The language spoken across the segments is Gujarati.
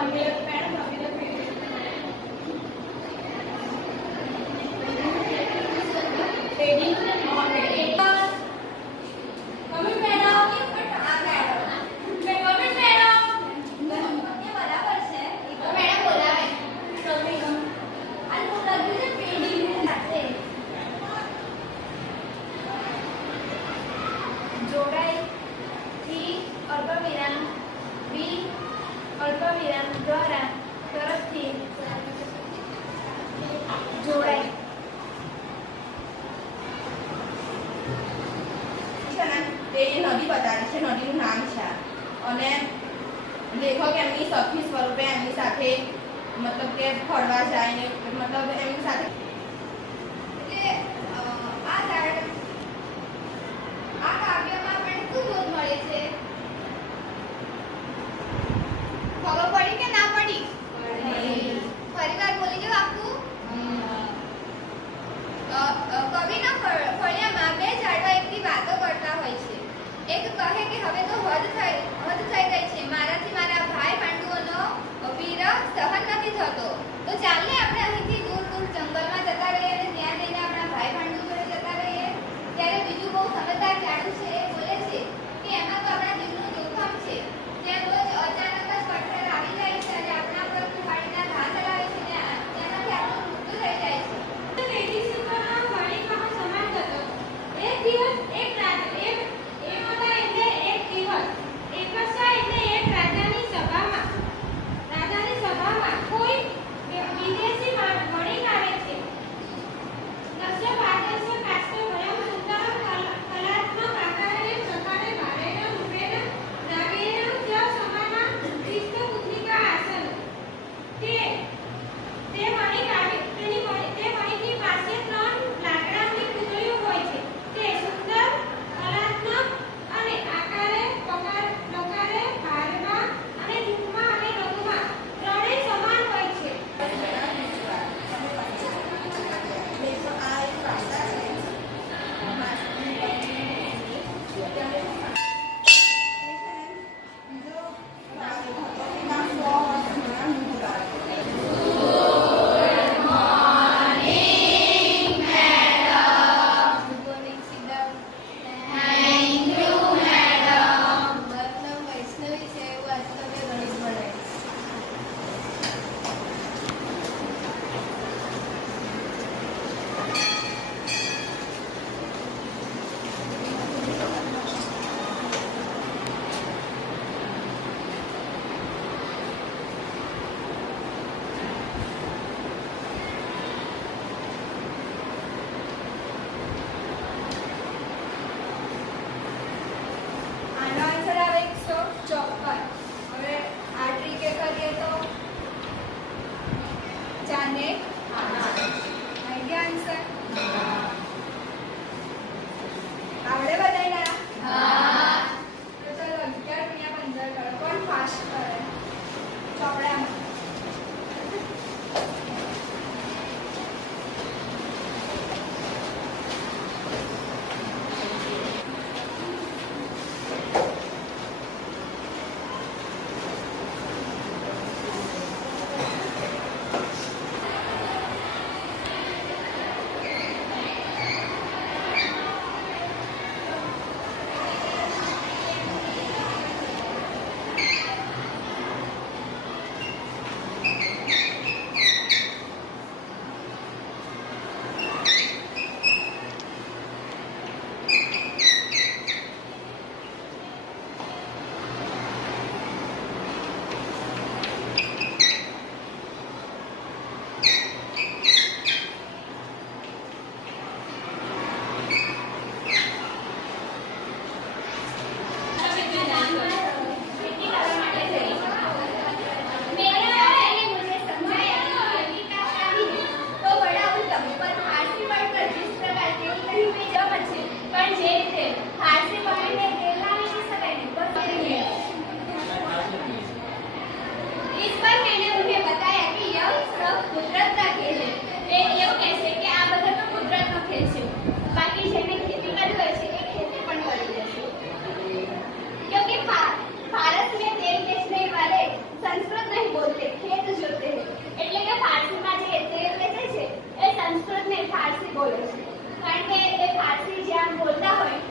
Amen. તે નદી બતાવી છે, નદીનું નામ છે અને લેખક એમની સખી સ્વરૂપે એમની સાથે મતલબ કે ફરવા જાય ને, મતલબ એમની સાથે fast. Uh, Chop. પણ જે રીતે ફારસી Một 回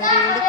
Thank you.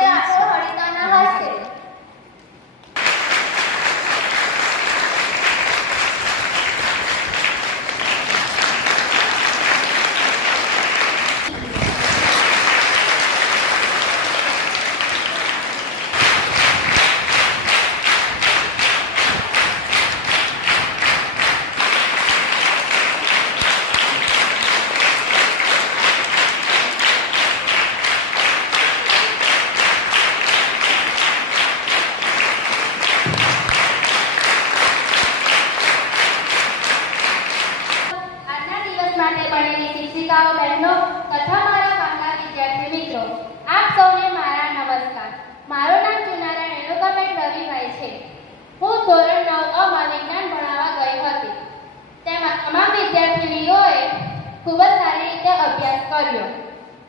ખૂબ જ સારી રીતે અભ્યાસ કર્યો.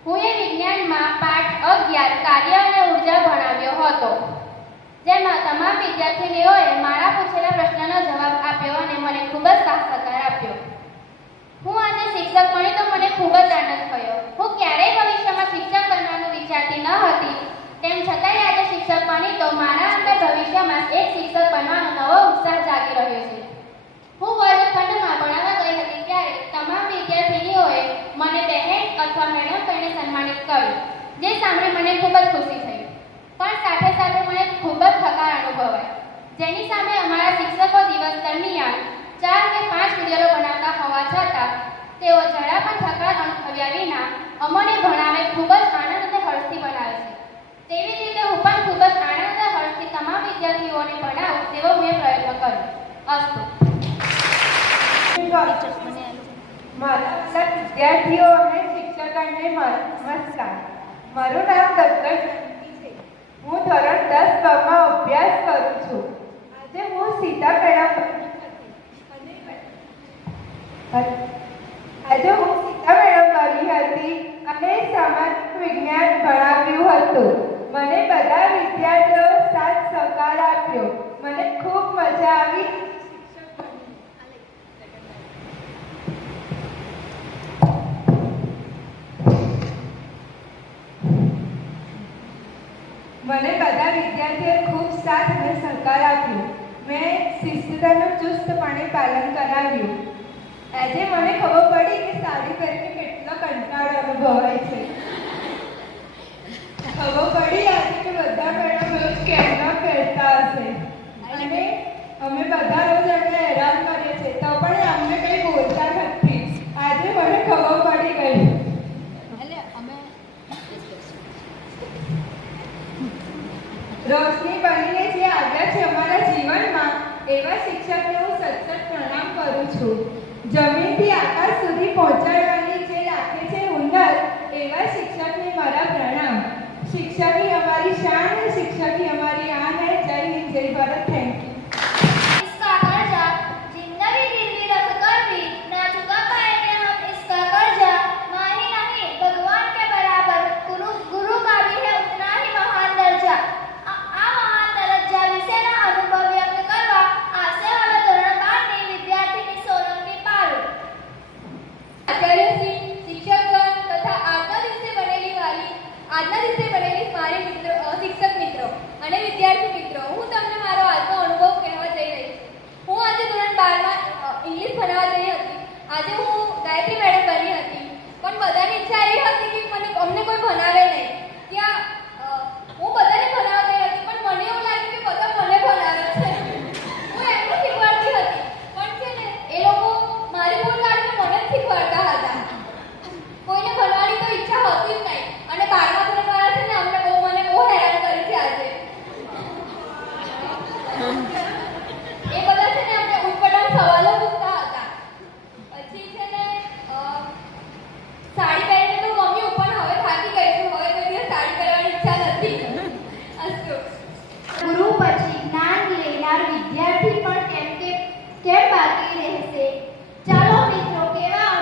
હું એ વિજ્ઞાનમાં પાઠ અગિયાર કાર્ય અને ઊર્જા ભણાવ્યો હતો. જેમાં તમામ વિદ્યાર્થીનીઓએ મારા પૂછેલા પ્રશ્નનો જવાબ આપ્યો અને મને ખૂબ જ સાથ સહકાર આપ્યો. હું આજે શિક્ષક બની તો મને ખૂબ જ આનંદ થયો. હું ક્યારેય ભવિષ્યમાં શિક્ષક બનવાનું વિચારતી ન હતી. તેમ છતાંય આજે શિક્ષક બની તો મારા અંદર ભવિષ્યમાં એક શિક્ષક બનવાનો નવો ઉત્સાહ જાગી રહ્યો છે હું વર્ગખંડમાં ભણાવવા ગઈ હતી ત્યારે તમામ વિદ્યાર્થીનીઓએ મને અથવા મેડમ કહીને સન્માનિત કર્યું. જે સાંભળી મને ખૂબ જ ખુશી થઈ. પણ સાથે સાથે મને ખૂબ જ થકાર અનુભવાય. જેની સામે અમારા શિક્ષકો દિવસ દરમિયાન ચાર કે પાંચ વીડિયો બનાવતા હોવા છતાં, તેઓ જરા પણ થકાર અનુભવ્યા વિના અમને ભણાવે ખૂબ જ આનંદ અને હર્ષથી બનાવે છે. તેવી રીતે હું પણ ખૂબ જ આનંદ અને હર્ષથી તમામ વિદ્યાર્થીઓને ભણાવું તેવો મેં પ્રયત્ન કર્યો. અસ્તુ. મારા બધા અને નમસ્કાર મારું નામ દત્તર છે. હું ધોરણ દસ બમાં અભ્યાસ કરું છું. આજે હું સીતા મેડમ આજે હું સીતા મેડમ બની હતી અને સામાજિક વિજ્ઞાન ભણાવ્યું હતું. મને બધા વિદ્યાર્થીઓ સાથ સહકાર આપ્યો. મને ખૂબ મજા આવી મને બધા વિદ્યાર્થીઓએ ખૂબ સાથ આપ્યો. મેં શિસ્તતાનું ચુસ્તપણે પાલન કરાવ્યું. આજે મને ખબર પડી કે સારી કરીને કેટલો કંટાળો અનુભવાય છે. ખબર પડી આજે કે બધા મેડમ રોજ કેમ પહેરતા હશે. અને અમે બધા Aguirre, ya lo va